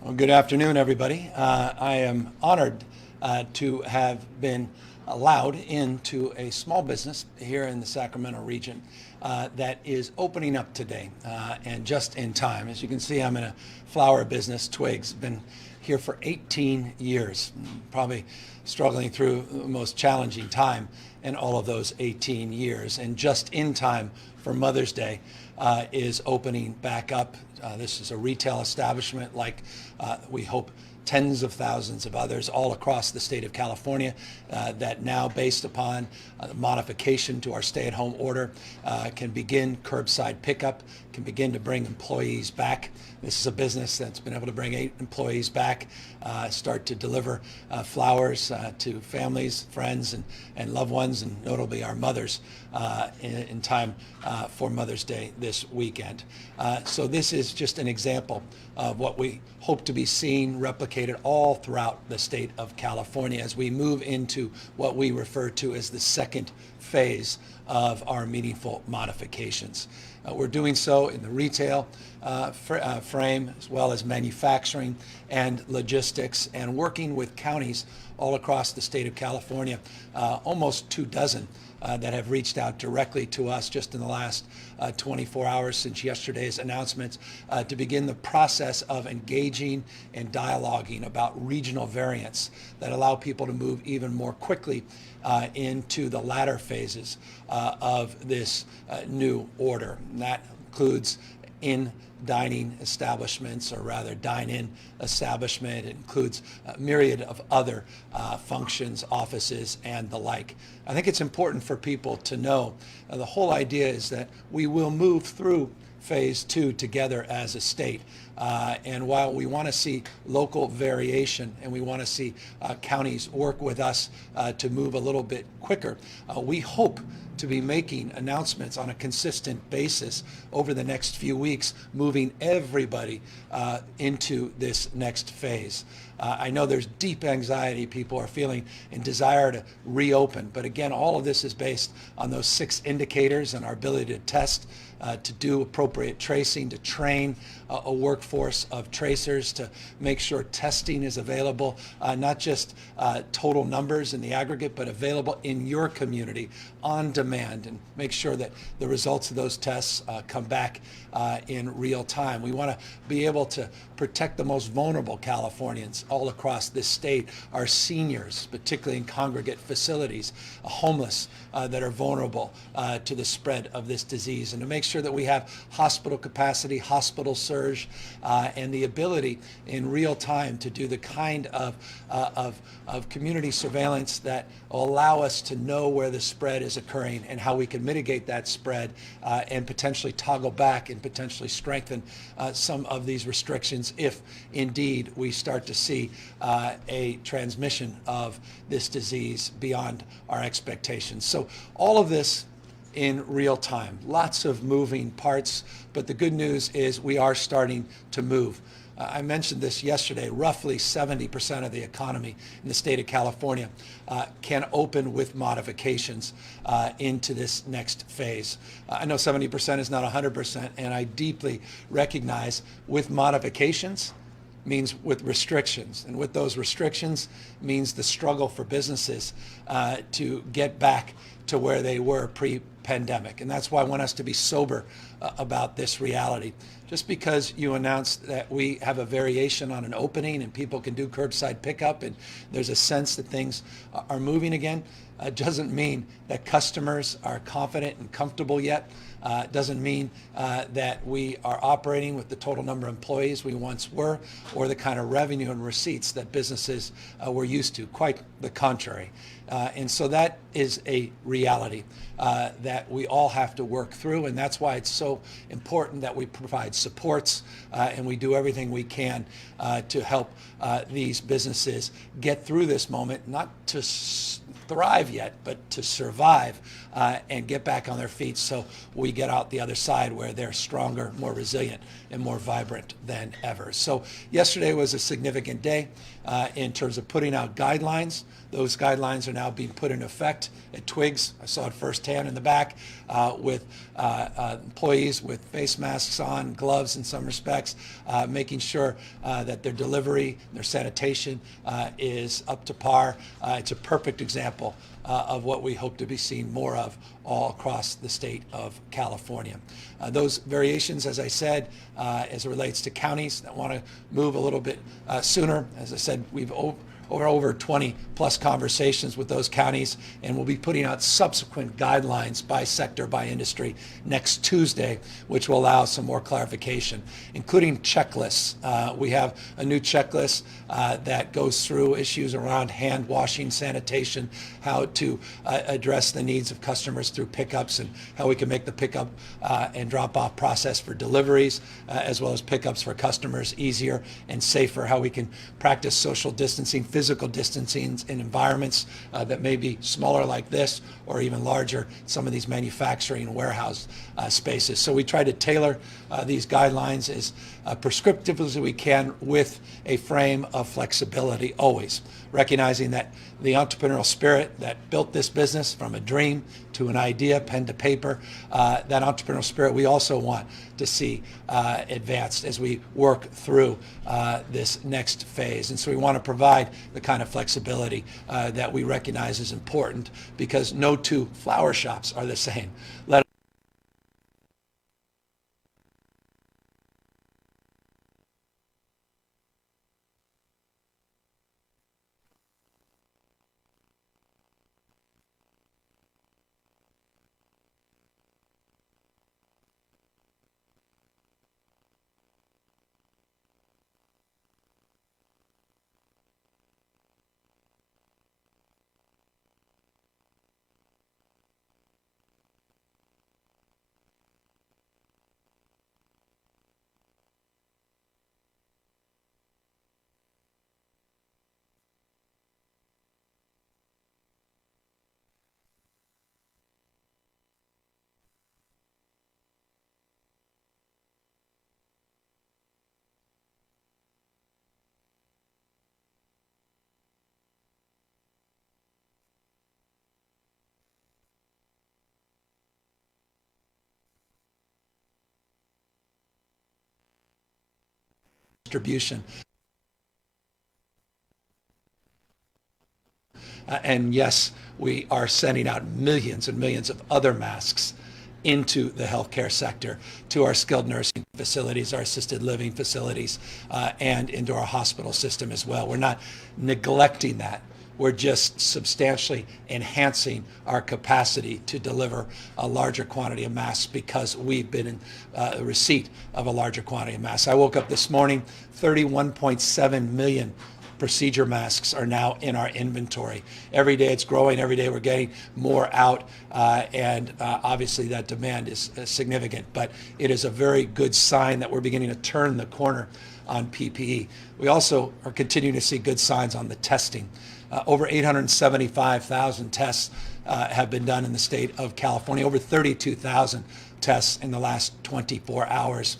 Well, good afternoon, everybody. I am honored to have been allowed into a small business here in the Sacramento region that is opening up today and just in time. As you can see, I'm in a flower business, Twigs. Been here for 18 years, probably struggling through the most challenging time in all of those 18 years. And just in time for Mother's Day is opening back up. This is a retail establishment like we hope tens of thousands of others all across the state of California that now, based upon the modification to our stay-at-home order, can begin curbside pickup, can begin to bring employees back. This is a business that's been able to bring 8 employees back, start to deliver flowers to families, friends, and loved ones, and notably our mothers in time for Mother's Day this weekend. So this is just an example of what we hope to be seeing replicated all throughout the state of California as we move into what we refer to as the second phase of our meaningful modifications. We're doing so in the retail frame, as well as manufacturing and logistics, and working with counties all across the state of California, almost 24 that have reached out directly to us just in the last 24 hours since yesterday's announcements to begin the process of engaging and dialoguing about regional variants that allow people to move even more quickly into the latter phases of this new order. And that includes in dining establishments, or rather dine-in establishment. It includes a myriad of other functions, offices, and the like. I think it's important for people to know the whole idea is that we will move through phase 2 together as a state. And while we want to see local variation and we want to see counties work with us to move a little bit quicker, we hope to be making announcements on a consistent basis over the next few weeks, moving everybody into this next phase. I know there's deep anxiety people are feeling and desire to reopen, but again, all of this is based on those 6 indicators and our ability to test, to do appropriate tracing, to train a workforce of tracers, to make sure testing is available, not just total numbers in the aggregate, but available in your community on demand, and make sure that the results of those tests come back in real time. We want to be able to protect the most vulnerable Californians all across this state, our seniors, particularly in congregate facilities, homeless that are vulnerable to the spread of this disease, and to make sure that we have hospital capacity, hospital surge, and the ability in real time to do the kind of community surveillance that will allow us to know where the spread is occurring and how we can mitigate that spread and potentially toggle back and potentially strengthen some of these restrictions if indeed we start to see a transmission of this disease beyond our expectations. So all of this in real time. Lots of moving parts, but the good news is we are starting to move. I mentioned this yesterday, roughly 70% of the economy in the state of California can open with modifications into this next phase. I know 70% is not 100%, and I deeply recognize with modifications means with restrictions, and with those restrictions means the struggle for businesses to get back to where they were pre-pandemic. And that's why I want us to be sober about this reality. Just because you announced that we have a variation on an opening and people can do curbside pickup and there's a sense that things are moving again, doesn't mean that customers are confident and comfortable yet. Doesn't mean that we are operating with the total number of employees we once were, or the kind of revenue and receipts that businesses were used to. Quite the contrary. And so that is a reality that we all have to work through, and that's why it's so important that we provide supports and we do everything we can to help these businesses get through this moment, not to thrive yet, but to survive and get back on their feet so we get out the other side where they're stronger, more resilient, and more vibrant than ever. So yesterday was a significant day in terms of putting out guidelines. Those guidelines are now being put in effect at Twigs. I saw it firsthand in the back with employees with face masks on, gloves in some respects, making sure that their delivery, their sanitation is up to par. It's a perfect example of what we hope to be seeing more of all across the state of California. Those variations, as I said, as it relates to counties that want to move a little bit sooner, as I said, we've over 20 plus conversations with those counties, and we'll be putting out subsequent guidelines by sector, by industry next Tuesday, which will allow some more clarification, including checklists. We have a new checklist that goes through issues around hand washing, sanitation, how to address the needs of customers through pickups, and how we can make the pickup and drop off process for deliveries, as well as pickups for customers easier and safer, how we can practice social distancing, physical distancing in environments that may be smaller like this or even larger, some of these manufacturing warehouse spaces. So we try to tailor these guidelines as prescriptive as we can with a frame of flexibility, always recognizing that the entrepreneurial spirit that built this business from a dream to an idea, pen to paper, that entrepreneurial spirit we also want to see advanced as we work through this next phase. And so we want to provide the kind of flexibility that we recognize is important, because no two flower shops are the same. Distribution. And yes, we are sending out millions and millions of other masks into the healthcare sector, to our skilled nursing facilities, our assisted living facilities, and into our hospital system as well. We're not neglecting that. We're just substantially enhancing our capacity to deliver a larger quantity of masks because we've been in receipt of a larger quantity of masks. I woke up this morning, 31.7 million procedure masks are now in our inventory. Every day it's growing. Every day we're getting more out, and obviously that demand is significant. But it is a very good sign that we're beginning to turn the corner on PPE. We also are continuing to see good signs on the testing. Over 875,000 tests have been done in the state of California, over 32,000 tests in the last 24 hours.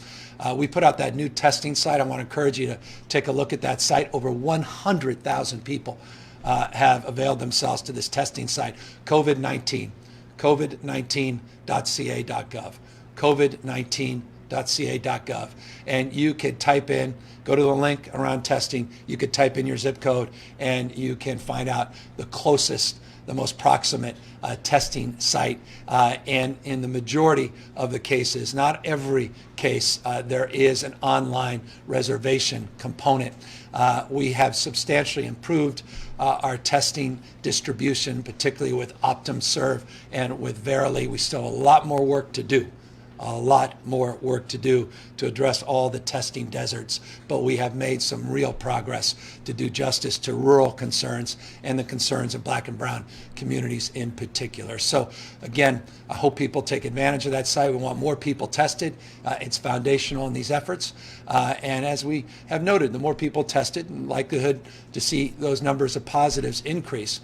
We put out that new testing site. I want to encourage you to take a look at that site. Over 100,000 people have availed themselves to this testing site. COVID-19, covid19.ca.gov, covid19.ca.gov. And you could type in, go to the link around testing, you could type in your zip code, and you can find out the closest, the most proximate testing site. And in the majority of the cases, not every case, there is an online reservation component. We have substantially improved our testing distribution, particularly with OptumServe and with Verily. We still have a lot more work to do. a lot more work to do to address all the testing deserts, but we have made some real progress to do justice to rural concerns and the concerns of Black and brown communities in particular. So again, I hope people take advantage of that site. We want more people tested. It's foundational in these efforts. And as we have noted, the more people tested, and likelihood to see those numbers of positives increase.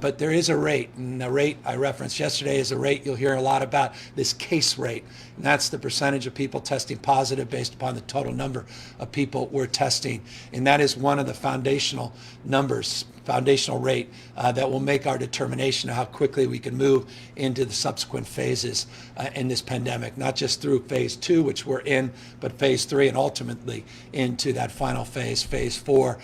But there is a rate, and the rate I referenced yesterday is a rate you'll hear a lot about, this case rate. And that's the percentage of people testing positive based upon the total number of people we're testing. And that is one of the foundational numbers, foundational rate that will make our determination of how quickly we can move into the subsequent phases in this pandemic, not just through phase 2, which we're in, but phase 3, and ultimately into that final phase, phase 4,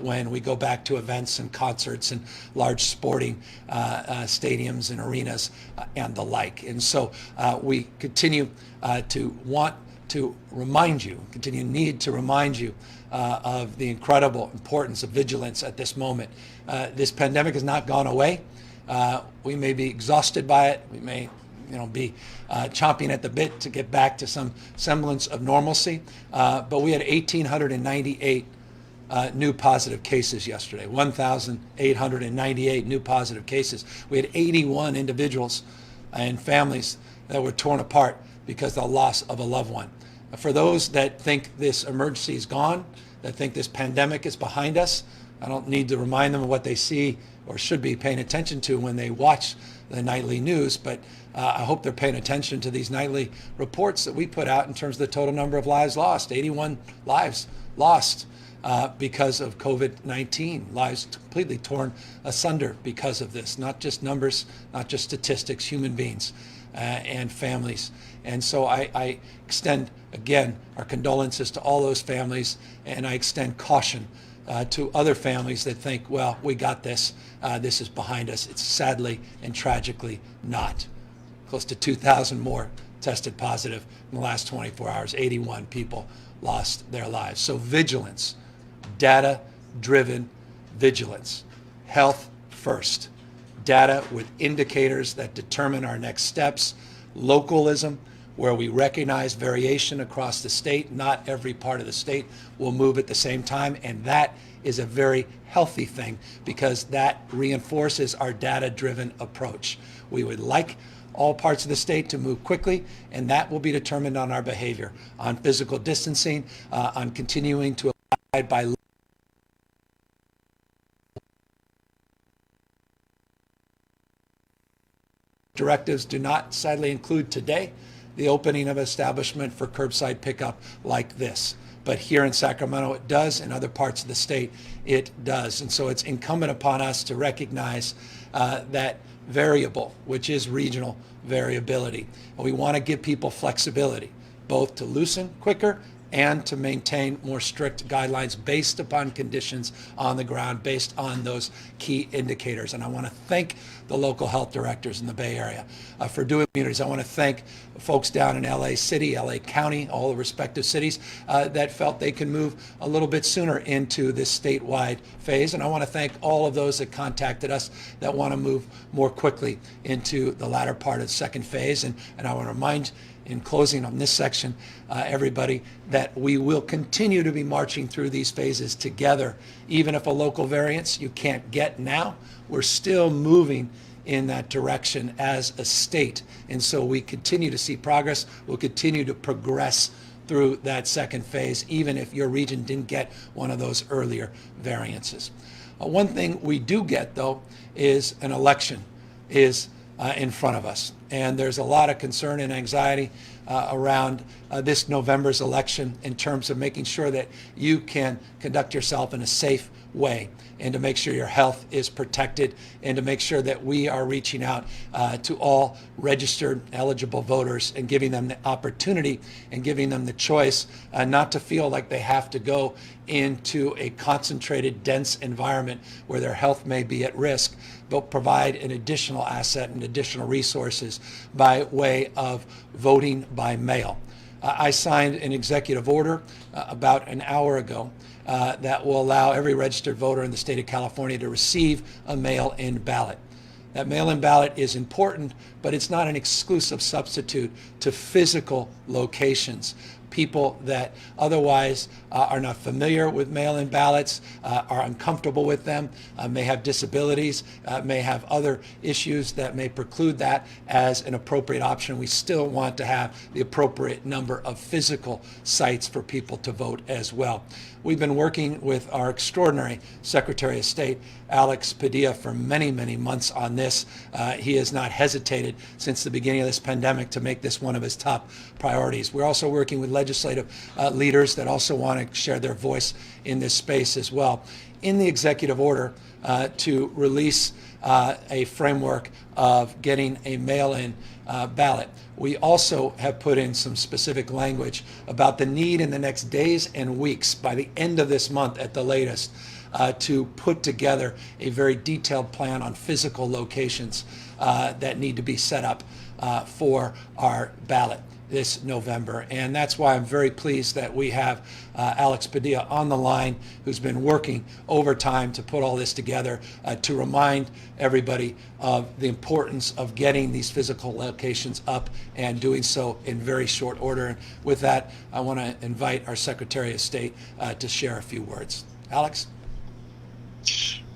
when we go back to events and concerts and large sporting stadiums and arenas and the like. And so we continue to want to remind you, need to remind you of the incredible importance of vigilance at this moment. This pandemic has not gone away. We may be exhausted by it. We may be chomping at the bit to get back to some semblance of normalcy. But we had 1,898 new positive cases yesterday, 1,898 new positive cases. We had 81 individuals and families that were torn apart because of the loss of a loved one. For those that think this emergency is gone, that think this pandemic is behind us, I don't need to remind them of what they see or should be paying attention to when they watch the nightly news, but I hope they're paying attention to these nightly reports that we put out in terms of the total number of lives lost. 81 lives lost because of COVID-19, lives completely torn asunder because of this, not just numbers, not just statistics, human beings and families. And so I extend, again, our condolences to all those families, and I extend caution to other families that think, well, we got this, this is behind us. It's sadly and tragically not. Close to 2,000 more tested positive in the last 24 hours. 81 people lost their lives. So vigilance, data-driven vigilance, health first, data with indicators that determine our next steps, localism, where we recognize variation across the state. Not every part of the state will move at the same time, and that is a very healthy thing because that reinforces our data-driven approach. We would like all parts of the state to move quickly, and that will be determined on our behavior, on physical distancing, on continuing to abide by directives. Do not sadly include today the opening of an establishment for curbside pickup like this. But here in Sacramento it does, in other parts of the state it does. And so it's incumbent upon us to recognize that variable, which is regional variability. And we want to give people flexibility, both to loosen quicker and to maintain more strict guidelines based upon conditions on the ground, based on those key indicators. And I want to thank the local health directors in the Bay Area for doing communities. I want to thank folks down in LA City, LA County, all the respective cities that felt they can move a little bit sooner into this statewide phase. And I want to thank all of those that contacted us that want to move more quickly into the latter part of the second phase. And I want to remind, in closing on this section, everybody, that we will continue to be marching through these phases together. Even if a local variance you can't get now, we're still moving in that direction as a state. And so we continue to see progress. We'll continue to progress through that second phase, even if your region didn't get one of those earlier variances. One thing we do get, though, is an election is in front of us. And there's a lot of concern and anxiety around this November's election in terms of making sure that you can conduct yourself in a safe way and to make sure your health is protected and to make sure that we are reaching out to all registered eligible voters and giving them the opportunity and giving them the choice not to feel like they have to go into a concentrated, dense environment where their health may be at risk, but provide an additional asset and additional resources by way of voting by mail. I signed an executive order about an hour ago that will allow every registered voter in the state of California to receive a mail-in ballot. That mail-in ballot is important, but it's not an exclusive substitute to physical locations. People that otherwise are not familiar with mail-in ballots, are uncomfortable with them, may have disabilities, may have other issues that may preclude that as an appropriate option. We still want to have the appropriate number of physical sites for people to vote as well. We've been working with our extraordinary Secretary of State, Alex Padilla, for many, many months on this. He has not hesitated since the beginning of this pandemic to make this one of his top priorities. We're also working with legislative leaders that also want to share their voice in this space as well. In the executive order to release a framework of getting a mail-in ballot, we also have put in some specific language about the need in the next days and weeks, by the end of this month at the latest, to put together a very detailed plan on physical locations that need to be set up for our ballot this November. And that's why I'm very pleased that we have Alex Padilla on the line, who's been working overtime to put all this together, to remind everybody of the importance of getting these physical locations up and doing so in very short order. And with that, I want to invite our Secretary of State to share a few words. Alex?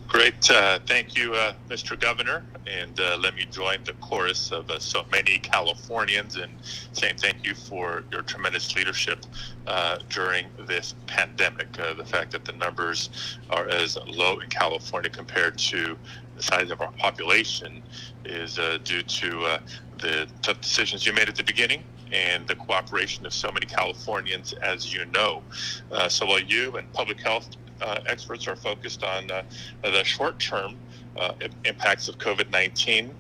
Great. Thank you, Mr. Governor. And let me join the chorus of so many Californians in saying thank you for your tremendous leadership during this pandemic. The fact that the numbers are as low in California compared to the size of our population is due to the tough decisions you made at the beginning and the cooperation of so many Californians, as you know. So while you and public health experts are focused on the short-term impacts of COVID-19,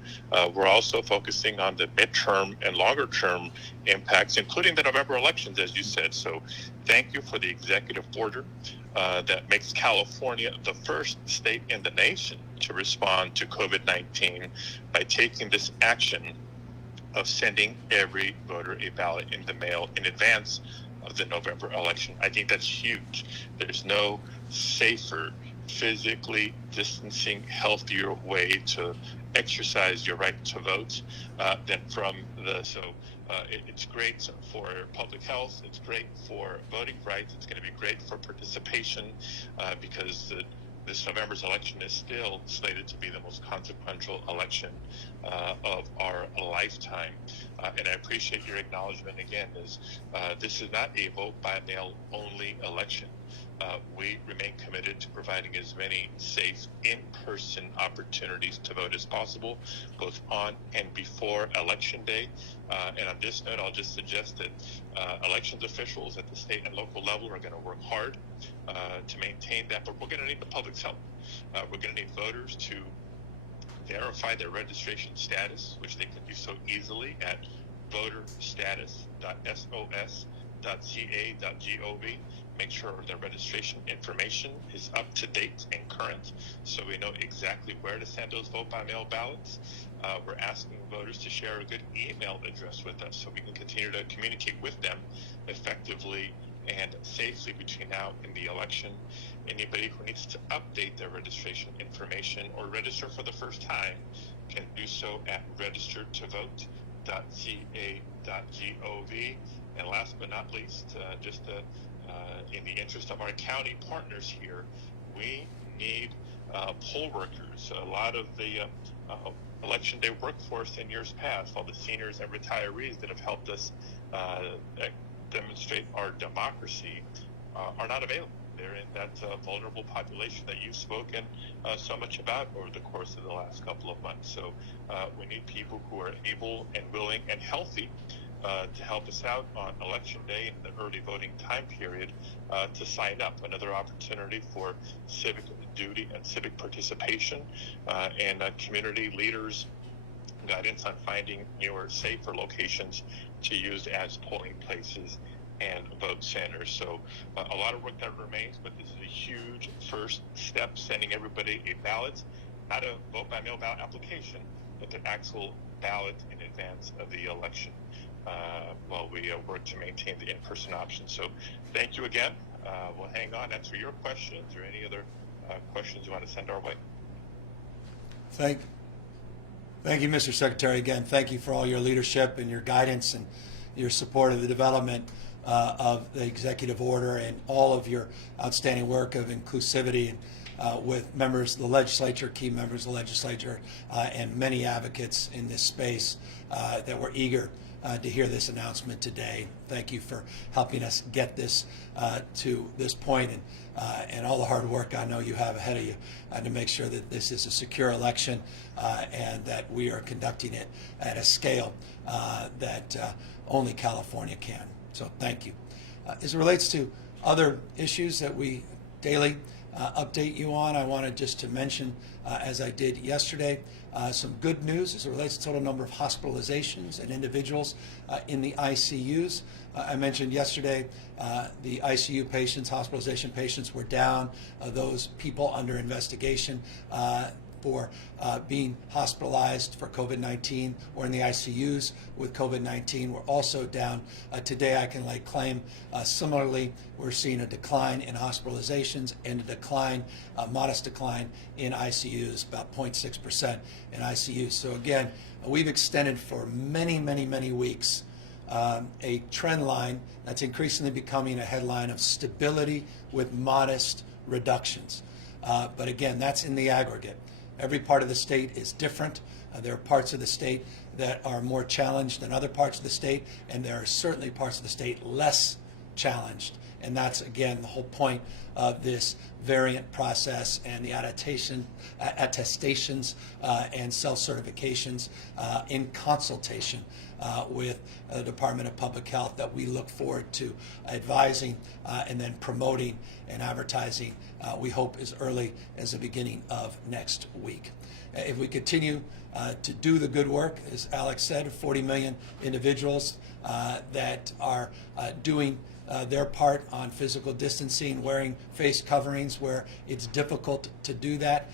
we're also focusing on the midterm and longer-term impacts, including the November elections, as you said. So thank you for the executive order that makes California the first state in the nation to respond to COVID-19 by taking this action of sending every voter a ballot in the mail in advance of the November election. I think that's huge. There's no safer, physically distancing, healthier way to exercise your right to vote than from the, it's great for public health, it's great for voting rights, it's going to be great for participation because this November's election is still slated to be the most consequential election of our lifetime. And I appreciate your acknowledgement again, is this is not a vote by mail only election. We remain committed to providing as many safe in-person opportunities to vote as possible, both on and before Election Day. And on this note, I'll just suggest that elections officials at the state and local level are going to work hard to maintain that, but we're going to need the public's help. We're going to need voters to verify their registration status, which they can do so easily at voterstatus.sos.ca.gov. Make sure their registration information is up to date and current, so we know exactly where to send those vote by mail ballots. We're asking voters to share a good email address with us so we can continue to communicate with them effectively and safely between now and the election. Anybody who needs to update their registration information or register for the first time can do so at registertovote.ca.gov. And last but not least, in the interest of our county partners here, we need poll workers. A lot of the election day workforce in years past, all the seniors and retirees that have helped us demonstrate our democracy, are not available. They're in that vulnerable population that you've spoken so much about over the course of the last couple of months. So we need people who are able and willing and healthy to help us out on Election Day and the early voting time period to sign up. Another opportunity for civic duty and civic participation and community leaders' guidance on finding newer, safer locations to use as polling places and vote centers. So a lot of work that remains, but this is a huge first step, sending everybody a ballot, not a vote by mail ballot application, but the actual ballot in advance of the election while we work to maintain the in-person option. So thank you again. We'll hang on, answer your questions or any other questions you want to send our way. Thank you, Mr. Secretary. Again, thank you for all your leadership and your guidance and your support of the development of the executive order and all of your outstanding work of inclusivity with members of the legislature, key members of the legislature, and many advocates in this space that were eager to hear this announcement today. Thank you for helping us get this to this point and all the hard work I know you have ahead of you to make sure that this is a secure election and that we are conducting it at a scale that only California can. So thank you. As it relates to other issues that we daily update you on, I wanted just to mention, as I did yesterday, some good news as it relates to total number of hospitalizations and individuals in the ICUs. I mentioned yesterday the ICU patients, hospitalization patients were down. Those people under investigation for being hospitalized for COVID-19 or in the ICUs with COVID-19 were also down. Today I can lay claim. Similarly, we're seeing a decline in hospitalizations and a decline, a modest decline in ICUs, about 0.6% in ICUs. So again, we've extended for many, many, many weeks a trend line that's increasingly becoming a headline of stability with modest reductions. But again, that's in the aggregate. Every part of the state is different. There are parts of the state that are more challenged than other parts of the state, and there are certainly parts of the state less challenged. And that's, again, the whole point of this variant process and the attestations and self-certifications in consultation with the Department of Public Health that we look forward to advising and then promoting and advertising, we hope as early as the beginning of next week. If we continue to do the good work, as Alex said, 40 million individuals that are doing their part on physical distancing, wearing face coverings where it's difficult to do that,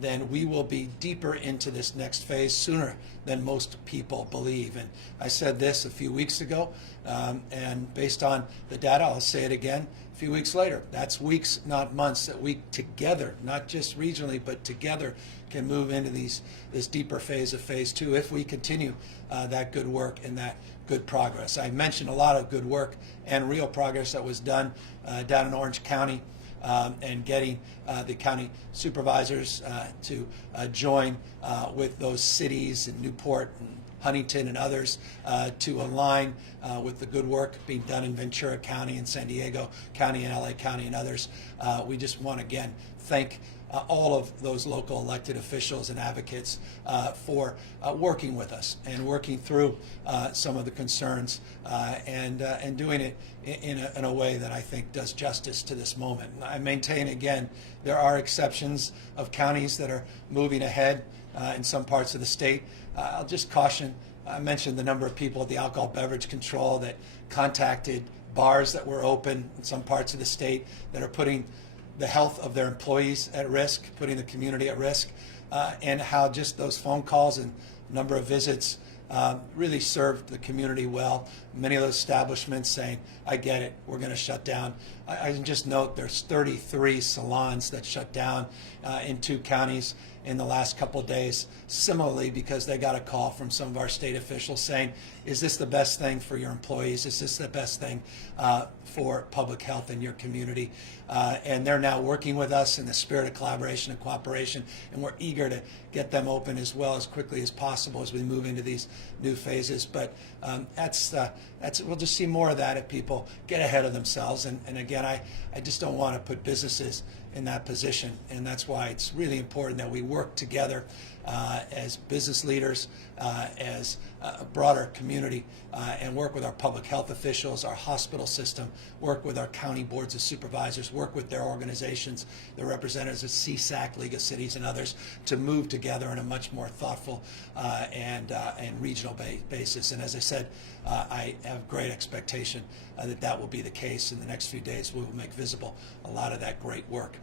then we will be deeper into this next phase sooner than most people believe. And I said this a few weeks ago, and based on the data, I'll say it again a few weeks later. That's weeks, not months, that we together, not just regionally, but together can move into this deeper phase of phase two if we continue that good work and that good progress. I mentioned a lot of good work and real progress that was done down in Orange County and getting the county supervisors to join with those cities in Newport and Huntington and others to align with the good work being done in Ventura County and San Diego County and LA County and others. We just want to again thank all of those local elected officials and advocates for working with us and working through some of the concerns and doing it in a way that I think does justice to this moment. I maintain again there are exceptions of counties that are moving ahead in some parts of the state. I'll just caution, I mentioned the number of people at the alcohol beverage control that contacted bars that were open in some parts of the state that are putting the health of their employees at risk, putting the community at risk, and how just those phone calls and number of visits really served the community well. Many of those establishments saying, I get it, we're going to shut down. I can just note there's 33 salons that shut down in 2 counties in the last couple of days, similarly because they got a call from some of our state officials saying, is this the best thing for your employees? Is this the best thing for public health in your community? And they're now working with us in the spirit of collaboration and cooperation, and we're eager to get them open as well as quickly as possible as we move into these new phases. But we'll just see more of that if people get ahead of themselves. And again, I just don't want to put businesses in that position, and that's why it's really important that we work together as business leaders, as a broader community, and work with our public health officials, our hospital system, work with our county boards of supervisors, work with their organizations, the representatives of CSAC, League of Cities, and others to move together in a much more thoughtful and regional basis. And as I said I have great expectation that that will be the case. In the next few days, we will make visible a lot of that great work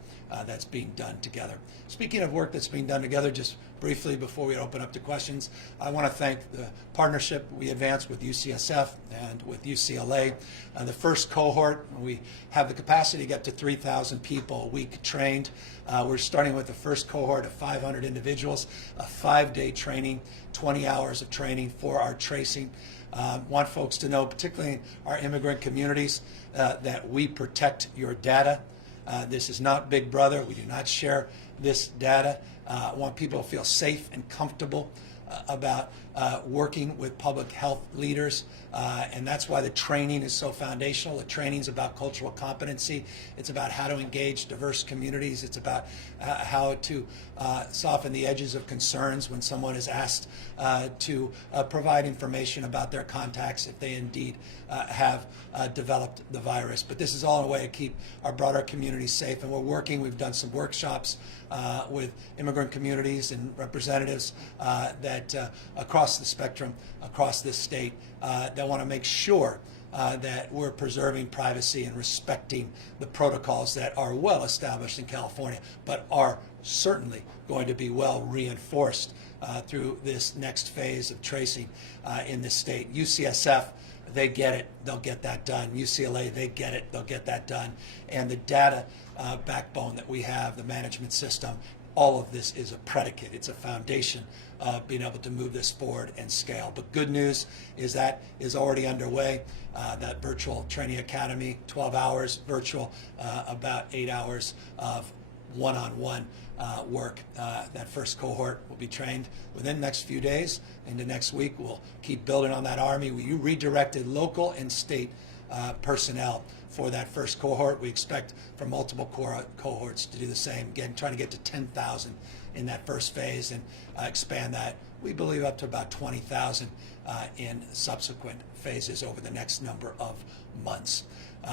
that's being done together. Speaking of work that's being done together, just briefly before we open up to questions, I want to thank the partnership we advanced with UCSF and with UCLA. The first cohort, we have the capacity to get to 3,000 people a week trained. We're starting with the first cohort of 500 individuals, a 5-day training, 20 hours of training for our tracing. Want folks to know, particularly in our immigrant communities, that we protect your data. This is not Big Brother. We do not share this data. I want people to feel safe and comfortable about working with public health leaders, and that's why the training is so foundational. The training is about cultural competency. It's about how to engage diverse communities. It's about how to soften the edges of concerns when someone is asked to provide information about their contacts if they indeed have developed the virus. But this is all in a way to keep our broader community safe, and we're working. We've done some workshops with immigrant communities and representatives that across the spectrum, across this state, that want to make sure that we're preserving privacy and respecting the protocols that are well established in California, but are certainly going to be well reinforced through this next phase of tracing in this state. UCSF, they get it, they'll get that done. UCLA, they get it, they'll get that done. And the data backbone that we have, the management system, all of this is a predicate. It's a foundation of being able to move this forward and scale. But good news is that is already underway. That virtual training academy, 12 hours virtual, about 8 hours of one-on-one work. That first cohort will be trained within the next few days. Into next week, we'll keep building on that Army. We redirected local and state personnel for that first cohort. We expect for multiple cohorts to do the same, again, trying to get to 10,000 in that first phase and expand that, we believe, up to about 20,000 in subsequent phases over the next number of months.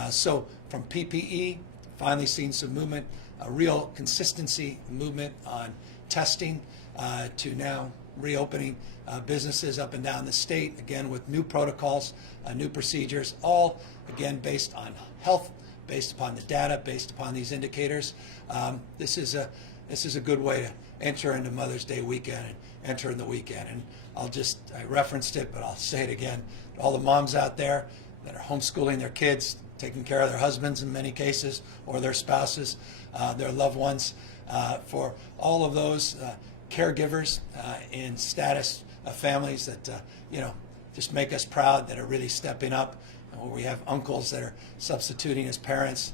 So from PPE, finally seeing some movement, a real consistency movement on testing to now reopening businesses up and down the state, again with new protocols, new procedures, all again based on health, based upon the data, based upon these indicators. This is a good way to enter into Mother's Day weekend and enter in the weekend. And I referenced it, but I'll say it again. All the moms out there that are homeschooling their kids, taking care of their husbands in many cases, or their spouses, their loved ones, for all of those caregivers in status families that just make us proud, that are really stepping up. Where we have uncles that are substituting as parents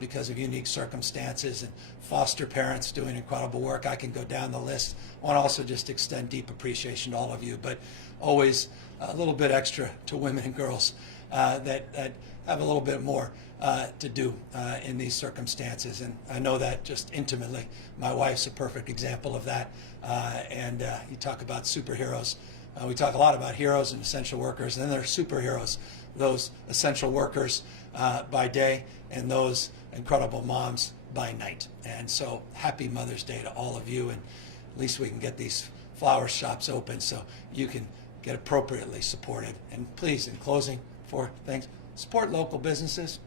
because of unique circumstances, and foster parents doing incredible work. I can go down the list. I want to also just extend deep appreciation to all of you, but always a little bit extra to women and girls that have a little bit more to do in these circumstances. And I know that just intimately. My wife's a perfect example of that. And you talk about superheroes. We talk a lot about heroes and essential workers, and then there are superheroes, those essential workers by day and those incredible moms by night. And so happy Mother's Day to all of you, and at least we can get these flower shops open so you can get appropriately supported. And please, in closing, for things, support local businesses.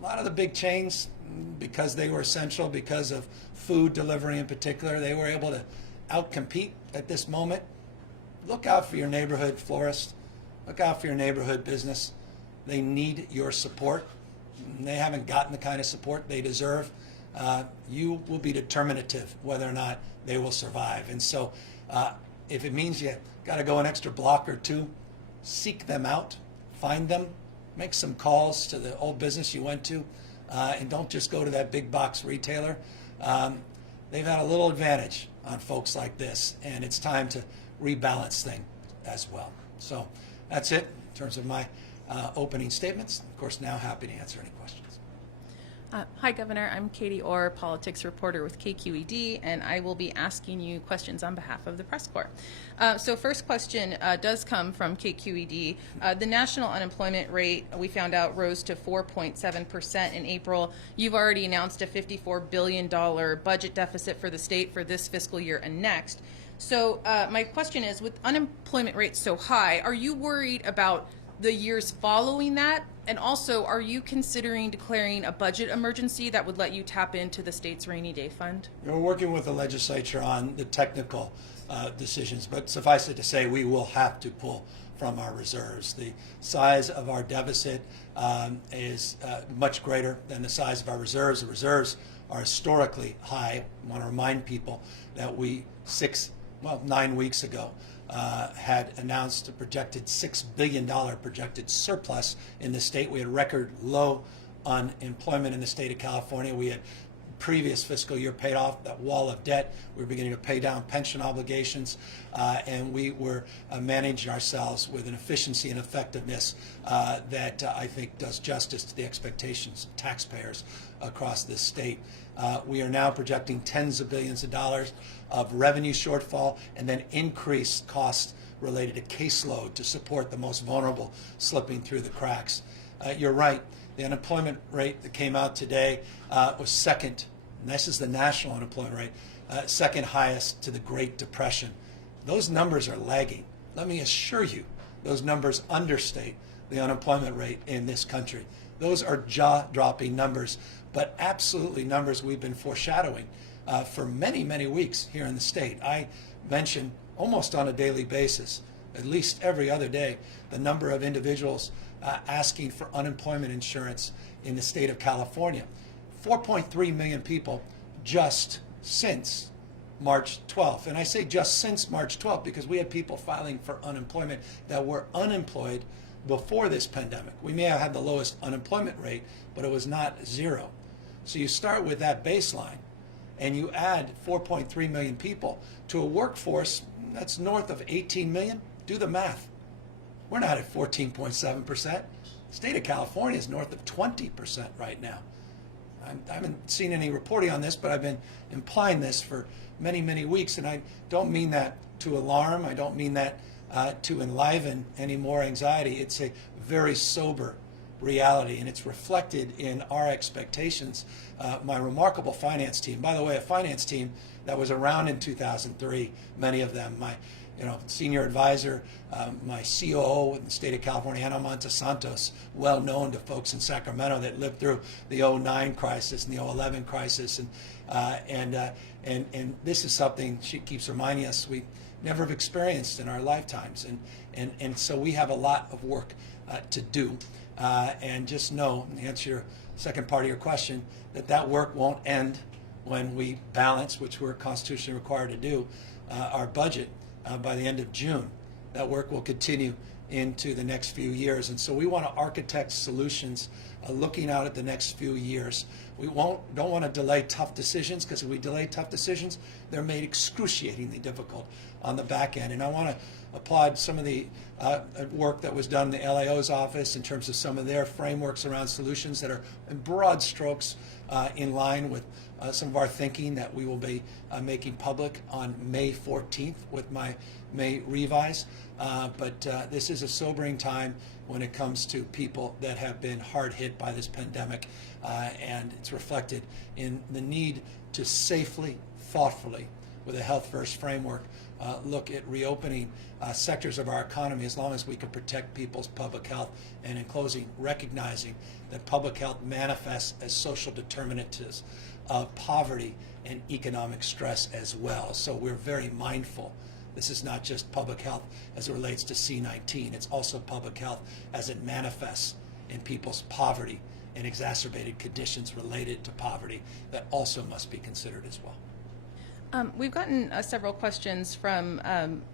A lot of the big chains, because they were essential, because of food delivery in particular, they were able to outcompete at this moment. Look out for your neighborhood florist. Look out for your neighborhood business. They need your support. They haven't gotten the kind of support they deserve. You will be determinative whether or not they will survive. And so if it means you got to go an extra block or two, seek them out, find them, make some calls to the old business you went to, and don't just go to that big box retailer. They've had a little advantage on folks like this, and it's time to rebalance things as well. So that's it in terms of my opening statements. Of course, now happy to answer any questions. Hi, Governor. I'm Katie Orr, politics reporter with KQED, and I will be asking you questions on behalf of the press corps. So first question does come from KQED. The national unemployment rate, we found out, rose to 4.7% in April. You've already announced a $54 billion budget deficit for the state for this fiscal year and next. So my question is, with unemployment rates so high, are you worried about the years following that? And also, are you considering declaring a budget emergency that would let you tap into the state's rainy day fund? We're working with the legislature on the technical decisions, but suffice it to say, we will have to pull from our reserves. The size of our deficit is much greater than the size of our reserves. The reserves are historically high. I want to remind people that we 9 weeks ago had announced a projected $6 billion projected surplus in the state. We had record low unemployment in the state of California. We had previous fiscal year paid off that wall of debt. We were beginning to pay down pension obligations, and we were managing ourselves with an efficiency and effectiveness that I think does justice to the expectations of taxpayers across this state. We are now projecting tens of billions of dollars of revenue shortfall and then increased costs related to caseload to support the most vulnerable slipping through the cracks. You're right. The unemployment rate that came out today was second, and this is the national unemployment rate, second highest to the Great Depression. Those numbers are lagging. Let me assure you, those numbers understate the unemployment rate in this country. Those are jaw-dropping numbers, but absolutely numbers we've been foreshadowing for many, many weeks here in the state. I mention almost on a daily basis, at least every other day, the number of individuals asking for unemployment insurance in the state of California. 4.3 million people just since March 12th. And I say just since March 12th because we had people filing for unemployment that were unemployed before this pandemic. We may have had the lowest unemployment rate, but it was not zero. So you start with that baseline and you add 4.3 million people to a workforce that's north of 18 million. Do the math. We're not at 14.7%. The state of California is north of 20% right now. I haven't seen any reporting on this, but I've been implying this for many, many weeks, and I don't mean that to alarm. I don't mean that to enliven any more anxiety. It's a very sober reality, and it's reflected in our expectations. My remarkable finance team, by the way, a finance team that was around in 2003, many of them, my senior advisor, my COO in the state of California, Ana Montesantos, well known to folks in Sacramento that lived through the 2009 crisis and the 2011 crisis, and this is something she keeps reminding us we never have experienced in our lifetimes, and so we have a lot of work to do, and just know, to answer your second part of your question, that work won't end when we balance, which we're constitutionally required to do, our budget by the end of June. That work will continue into the next few years. And so we want to architect solutions looking out at the next few years. We don't want to delay tough decisions, because if we delay tough decisions, they're made excruciatingly difficult on the back end. And I want to applaud some of the work that was done in the LAO's office in terms of some of their frameworks around solutions that are in broad strokes in line with some of our thinking that we will be making public on May 14th with my May revise. But this is a sobering time when it comes to people that have been hard hit by this pandemic, and it's reflected in the need to safely, thoughtfully, with a health first framework, look at reopening sectors of our economy as long as we can protect people's public health, and in closing, recognizing that public health manifests as social determinants of poverty and economic stress as well. So we're very mindful. This is not just public health as it relates to C-19. It's also public health as it manifests in people's poverty and exacerbated conditions related to poverty that also must be considered as well. We've gotten several questions from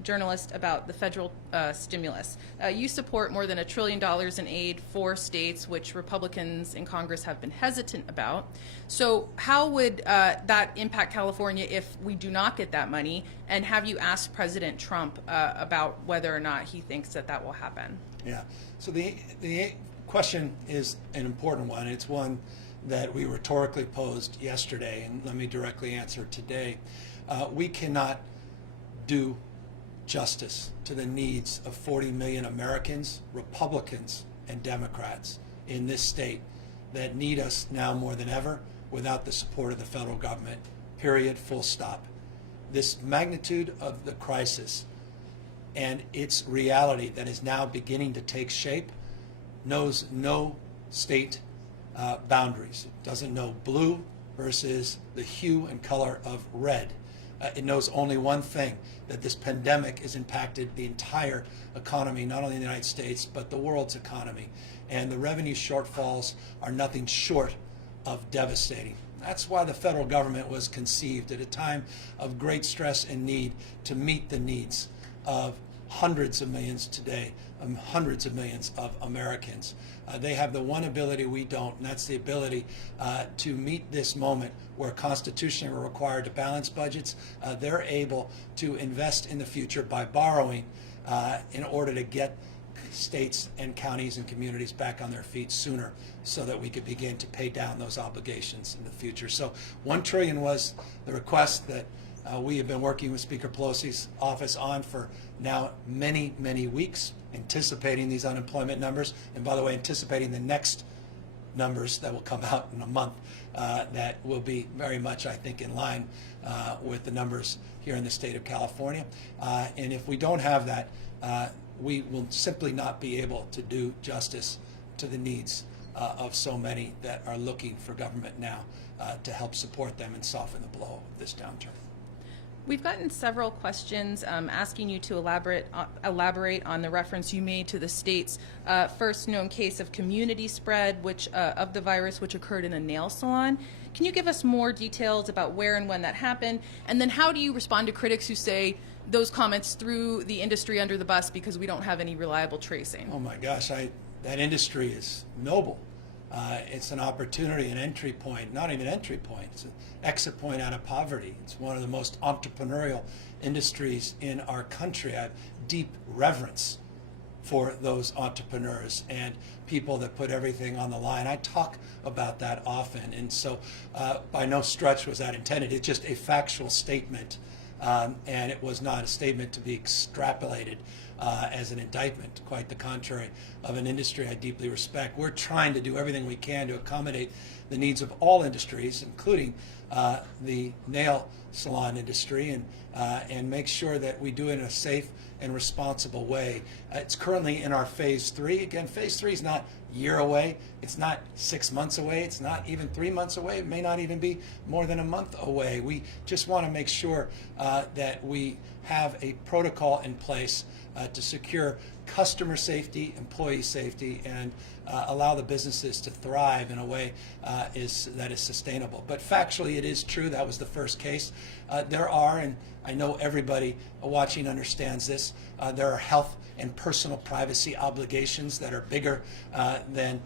journalists about the federal stimulus. You support more than $1 trillion in aid for states, which Republicans in Congress have been hesitant about. So how would that impact California if we do not get that money? And have you asked President Trump about whether or not he thinks that will happen? Yeah. So the question is an important one. It's one that we rhetorically posed yesterday, and let me directly answer today. We cannot do justice to the needs of 40 million Americans, Republicans and Democrats in this state that need us now more than ever without the support of the federal government, period, full stop. This magnitude of the crisis and its reality that is now beginning to take shape knows no state boundaries. It doesn't know blue versus the hue and color of red. It knows only one thing, that this pandemic has impacted the entire economy, not only in the United States, but the world's economy. And the revenue shortfalls are nothing short of devastating. That's why the federal government was conceived at a time of great stress and need to meet the needs of hundreds of millions today, hundreds of millions of Americans. They have the one ability we don't, and that's the ability to meet this moment where constitutionally we're required to balance budgets. They're able to invest in the future by borrowing in order to get states and counties and communities back on their feet sooner so that we could begin to pay down those obligations in the future. So $1 trillion was the request that we have been working with Speaker Pelosi's office on for now many, many weeks, anticipating these unemployment numbers, and by the way, anticipating the next numbers that will come out in a month that will be very much, I think, in line with the numbers here in the state of California. And if we don't have that, we will simply not be able to do justice to the needs of so many that are looking for government now to help support them and soften the blow of this downturn. We've gotten several questions asking you to elaborate on the reference you made to the state's first known case of community spread of the virus, which occurred in a nail salon. Can you give us more details about where and when that happened? And then how do you respond to critics who say those comments threw the industry under the bus because we don't have any reliable tracing? Oh my gosh, that industry is noble. It's an opportunity, an entry point, not even an entry point, it's an exit point out of poverty. It's one of the most entrepreneurial industries in our country. I have deep reverence for those entrepreneurs and people that put everything on the line. I talk about that often, and so by no stretch was that intended. It's just a factual statement, and it was not a statement to be extrapolated as an indictment, quite the contrary, of an industry I deeply respect. We're trying to do everything we can to accommodate the needs of all industries, including the nail salon industry, and make sure that we do it in a safe and responsible way. It's currently in our phase 3. Again, phase 3 is not a year away. It's not 6 months away. It's not even 3 months away. It may not even be more than a month away. We just want to make sure that we have a protocol in place to secure customer safety, employee safety, and allow the businesses to thrive in a way that is sustainable. But factually, it is true. That was the first case. There are, and I know everybody watching understands this, there are health and personal privacy obligations that are bigger than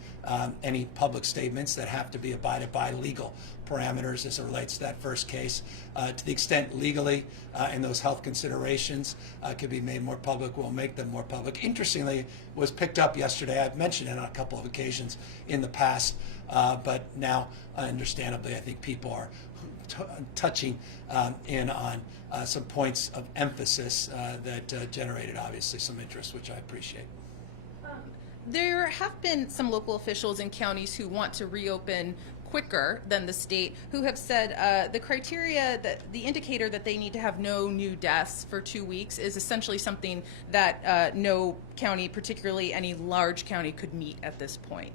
any public statements that have to be abided by, legal parameters as it relates to that first case. To the extent legally and those health considerations could be made more public, we'll make them more public. Interestingly, it was picked up yesterday. I've mentioned it on a couple of occasions in the past, but now, understandably, I think people are touching in on some points of emphasis that generated, obviously, some interest, which I appreciate. There have been some local officials in counties who want to reopen quicker than the state, who have said the criteria, that the indicator that they need to have no new deaths for 2 weeks is essentially something that no county, particularly any large county, could meet at this point.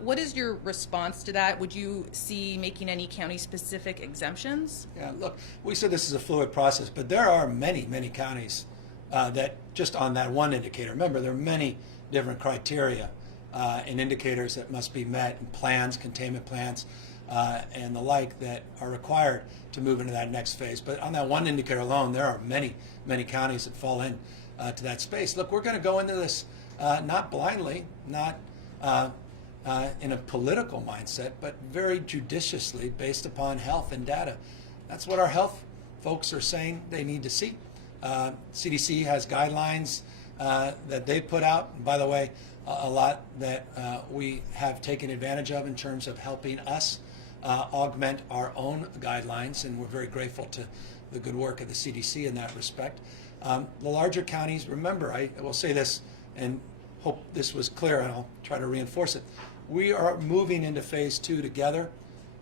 What is your response to that? Would you see making any county-specific exemptions? Yeah, look, we said this is a fluid process, but there are many, many counties that just on that one indicator. Remember, there are many different criteria and indicators that must be met, and plans, containment plans, and the like that are required to move into that next phase. But on that one indicator alone, there are many, many counties that fall in to that space. Look, we're going to go into this not blindly, not in a political mindset, but very judiciously based upon health and data. That's what our health folks are saying they need to see. CDC has guidelines that they put out. And by the way, a lot that we have taken advantage of in terms of helping us augment our own guidelines, and we're very grateful to the good work of the CDC in that respect. The larger counties, remember, I will say this and hope this was clear, and I'll try to reinforce it. We are moving into phase 2 together.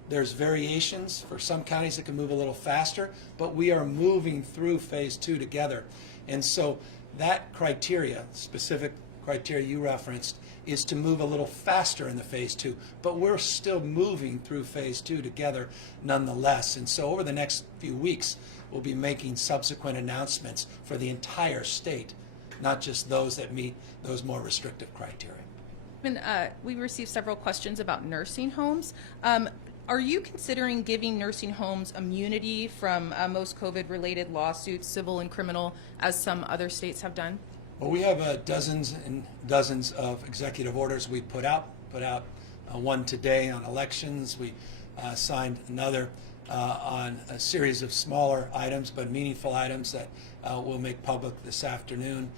There's variations for some counties that can move a little faster, but we are moving through phase 2 together. And so that criteria, specific criteria you referenced, is to move a little faster in the phase 2, but we're still moving through phase 2 together nonetheless. And so over the next few weeks, we'll be making subsequent announcements for the entire state, not just those that meet those more restrictive criteria. We received several questions about nursing homes. Are you considering giving nursing homes immunity from most COVID-related lawsuits, civil and criminal, as some other states have done? Well, we have dozens and dozens of executive orders we put out one today on elections. We signed another on a series of smaller items but meaningful items that we'll make public this afternoon.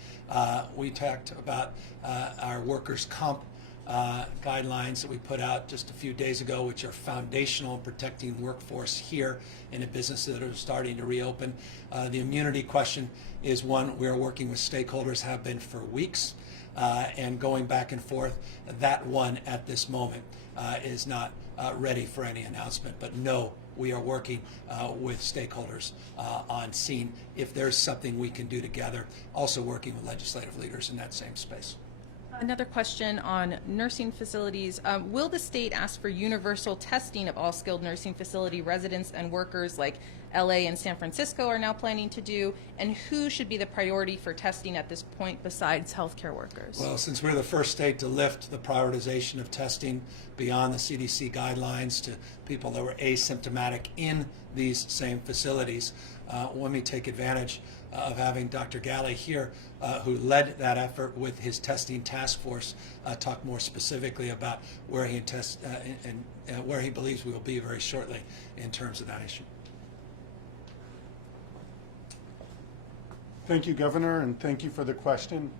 We talked about our workers' comp guidelines that we put out just a few days ago, which are foundational in protecting workforce here in a business that are starting to reopen. The immunity question is one we're working with stakeholders, have been for weeks, and going back and forth. That one at this moment is not ready for any announcement, but no, we are working with stakeholders on seeing if there's something we can do together, also working with legislative leaders in that same space. Another question on nursing facilities. Will the state ask for universal testing of all skilled nursing facility residents and workers like LA and San Francisco are now planning to do? And who should be the priority for testing at this point besides healthcare workers? Well, since we're the first state to lift the prioritization of testing beyond the CDC guidelines to people that were asymptomatic in these same facilities, let me take advantage of having Dr. Galley here, who led that effort with his testing task force, talk more specifically about where he and where he believes we will be very shortly in terms of that issue. Thank you, Governor, and thank you for the question.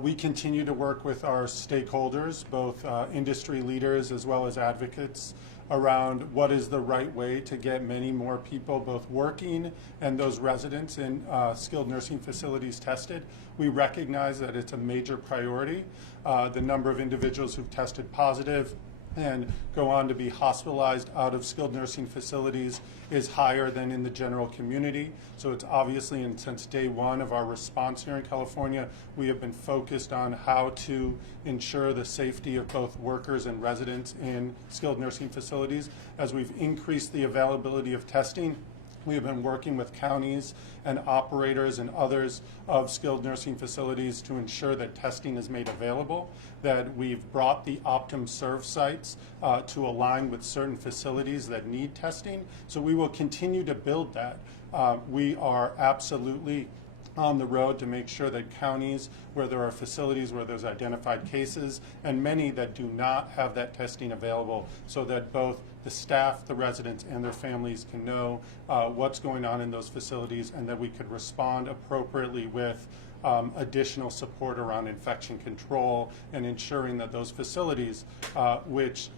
We continue to work with our stakeholders, both industry leaders as well as advocates, around what is the right way to get many more people, both working and those residents in skilled nursing facilities, tested. We recognize that it's a major priority. The number of individuals who've tested positive and go on to be hospitalized out of skilled nursing facilities is higher than in the general community. So it's obviously, and since day one of our response here in California, we have been focused on how to ensure the safety of both workers and residents in skilled nursing facilities. As we've increased the availability of testing, we have been working with counties and operators and others of skilled nursing facilities to ensure that testing is made available, that we've brought the Optum Serve sites to align with certain facilities that need testing. So we will continue to build that. We are absolutely on the road to make sure that counties where there are facilities where there's identified cases and many that do not have that testing available, so that both the staff, the residents, and their families can know what's going on in those facilities, and that we could respond appropriately with additional support around infection control and ensuring that those facilities which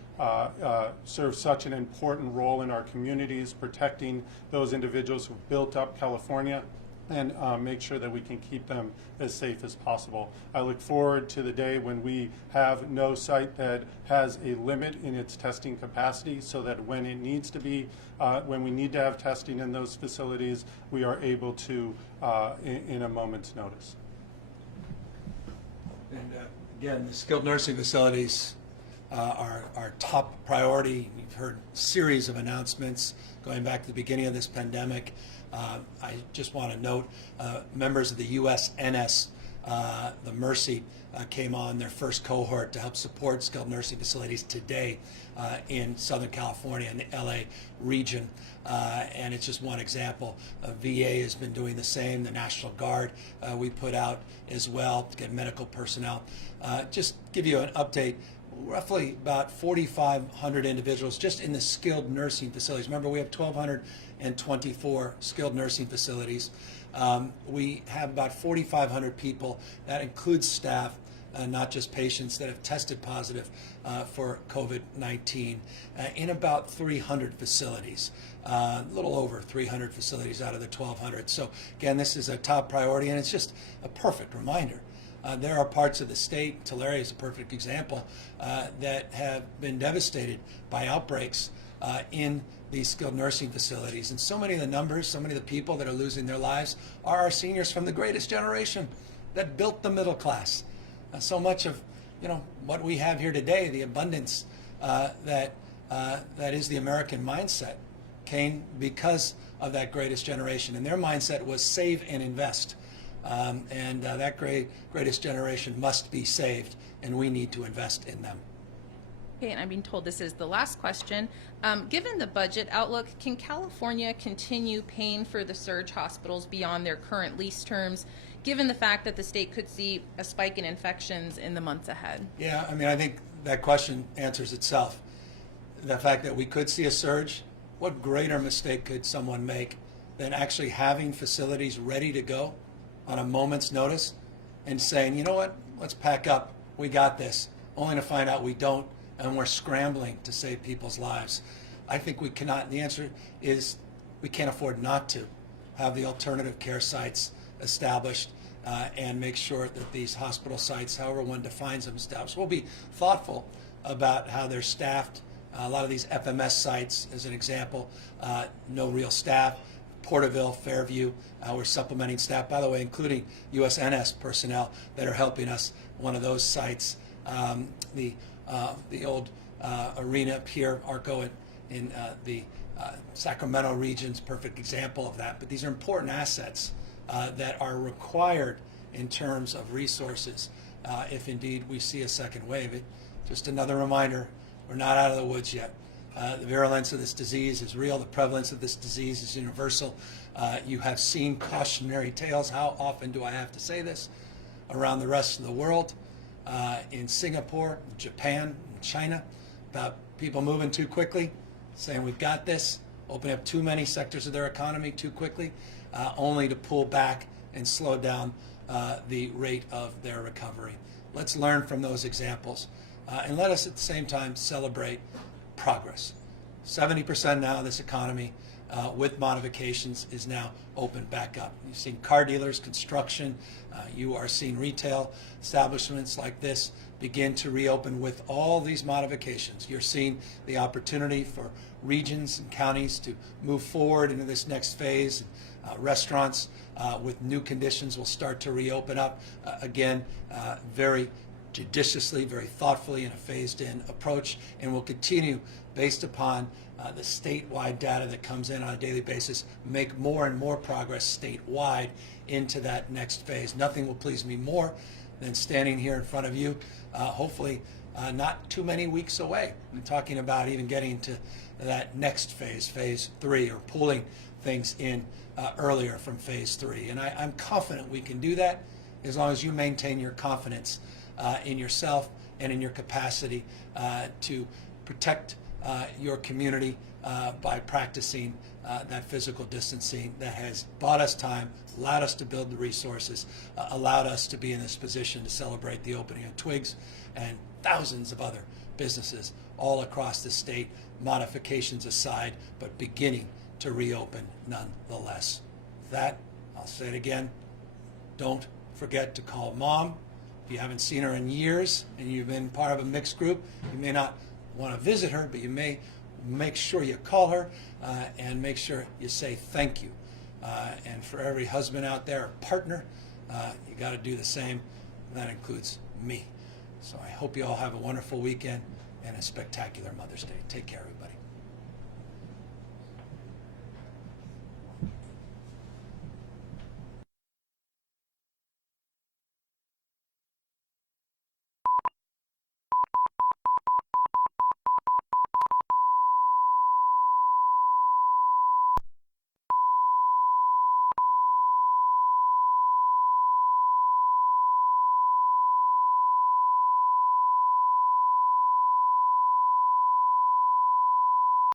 serve such an important role in our communities, protecting those individuals who've built up California, and make sure that we can keep them as safe as possible. I look forward to the day when we have no site that has a limit in its testing capacity, so that when it needs to be, when we need to have testing in those facilities, we are able to in a moment's notice. And again, the skilled nursing facilities are our top priority. We've heard a series of announcements going back to the beginning of this pandemic. I just want to note members of the USNS, the Mercy, came on their first cohort to help support skilled nursing facilities today in Southern California and the LA region. And it's just one example. VA has been doing the same. The National Guard we put out as well to get medical personnel. Just give you an update. Roughly about 4,500 individuals just in the skilled nursing facilities. Remember, we have 1,224 skilled nursing facilities. We have about 4,500 people. That includes staff, not just patients, that have tested positive for COVID-19 in about 300 facilities, a little over 300 facilities out of the 1,200. So again, this is a top priority, and it's just a perfect reminder. There are parts of the state, Tulare is a perfect example, that have been devastated by outbreaks in these skilled nursing facilities. And so many of the numbers, so many of the people that are losing their lives are our seniors from the greatest generation that built the middle class. So much of what we have here today, the abundance that is the American mindset, came because of that greatest generation. And their mindset was save and invest. That greatest generation must be saved, and we need to invest in them. Okay, and I'm being told this is the last question. Given the budget outlook, can California continue paying for the surge hospitals beyond their current lease terms, given the fact that the state could see a spike in infections in the months ahead? Yeah, I think that question answers itself. The fact that we could see a surge, what greater mistake could someone make than actually having facilities ready to go on a moment's notice and saying, you know what, let's pack up, we got this, only to find out we don't, and we're scrambling to save people's lives. I think we cannot, the answer is we can't afford not to have the alternative care sites established and make sure that these hospital sites, however one defines them, established. We'll be thoughtful about how they're staffed. A lot of these FMS sites, as an example, no real staff. Porterville, Fairview, we're supplementing staff, by the way, including USNS personnel that are helping us. One of those sites, the old arena up here, Arco in the Sacramento region's perfect example of that. But these are important assets that are required in terms of resources if indeed we see a second wave. Just another reminder, we're not out of the woods yet. The virulence of this disease is real. The prevalence of this disease is universal. You have seen cautionary tales. How often do I have to say this? Around the rest of the world, in Singapore, Japan, China, about people moving too quickly, saying we've got this, opening up too many sectors of their economy too quickly, only to pull back and slow down the rate of their recovery. Let's learn from those examples, and let us at the same time celebrate progress. 70% now of this economy with modifications is now open back up. You've seen car dealers, construction, you are seeing retail establishments like this begin to reopen with all these modifications. You're seeing the opportunity for regions and counties to move forward into this next phase. Restaurants with new conditions will start to reopen up again very judiciously, very thoughtfully in a phased-in approach, and will continue based upon the statewide data that comes in on a daily basis, make more and more progress statewide into that next phase. Nothing will please me more than standing here in front of you, hopefully not too many weeks away. I'm talking about even getting to that next phase, phase 3, or pulling things in earlier from phase 3. And I'm confident we can do that as long as you maintain your confidence in yourself and in your capacity to protect your community by practicing that physical distancing that has bought us time, allowed us to build the resources, allowed us to be in this position to celebrate the opening of Twigs and thousands of other businesses all across the state, modifications aside, but beginning to reopen nonetheless. That, I'll say it again, don't forget to call Mom. If you haven't seen her in years and you've been part of a mixed group, you may not want to visit her, but you may make sure you call her and make sure you say thank you. And for every husband out there, or partner, you got to do the same. That includes me. So I hope you all have a wonderful weekend and a spectacular Mother's Day. Take care, everybody.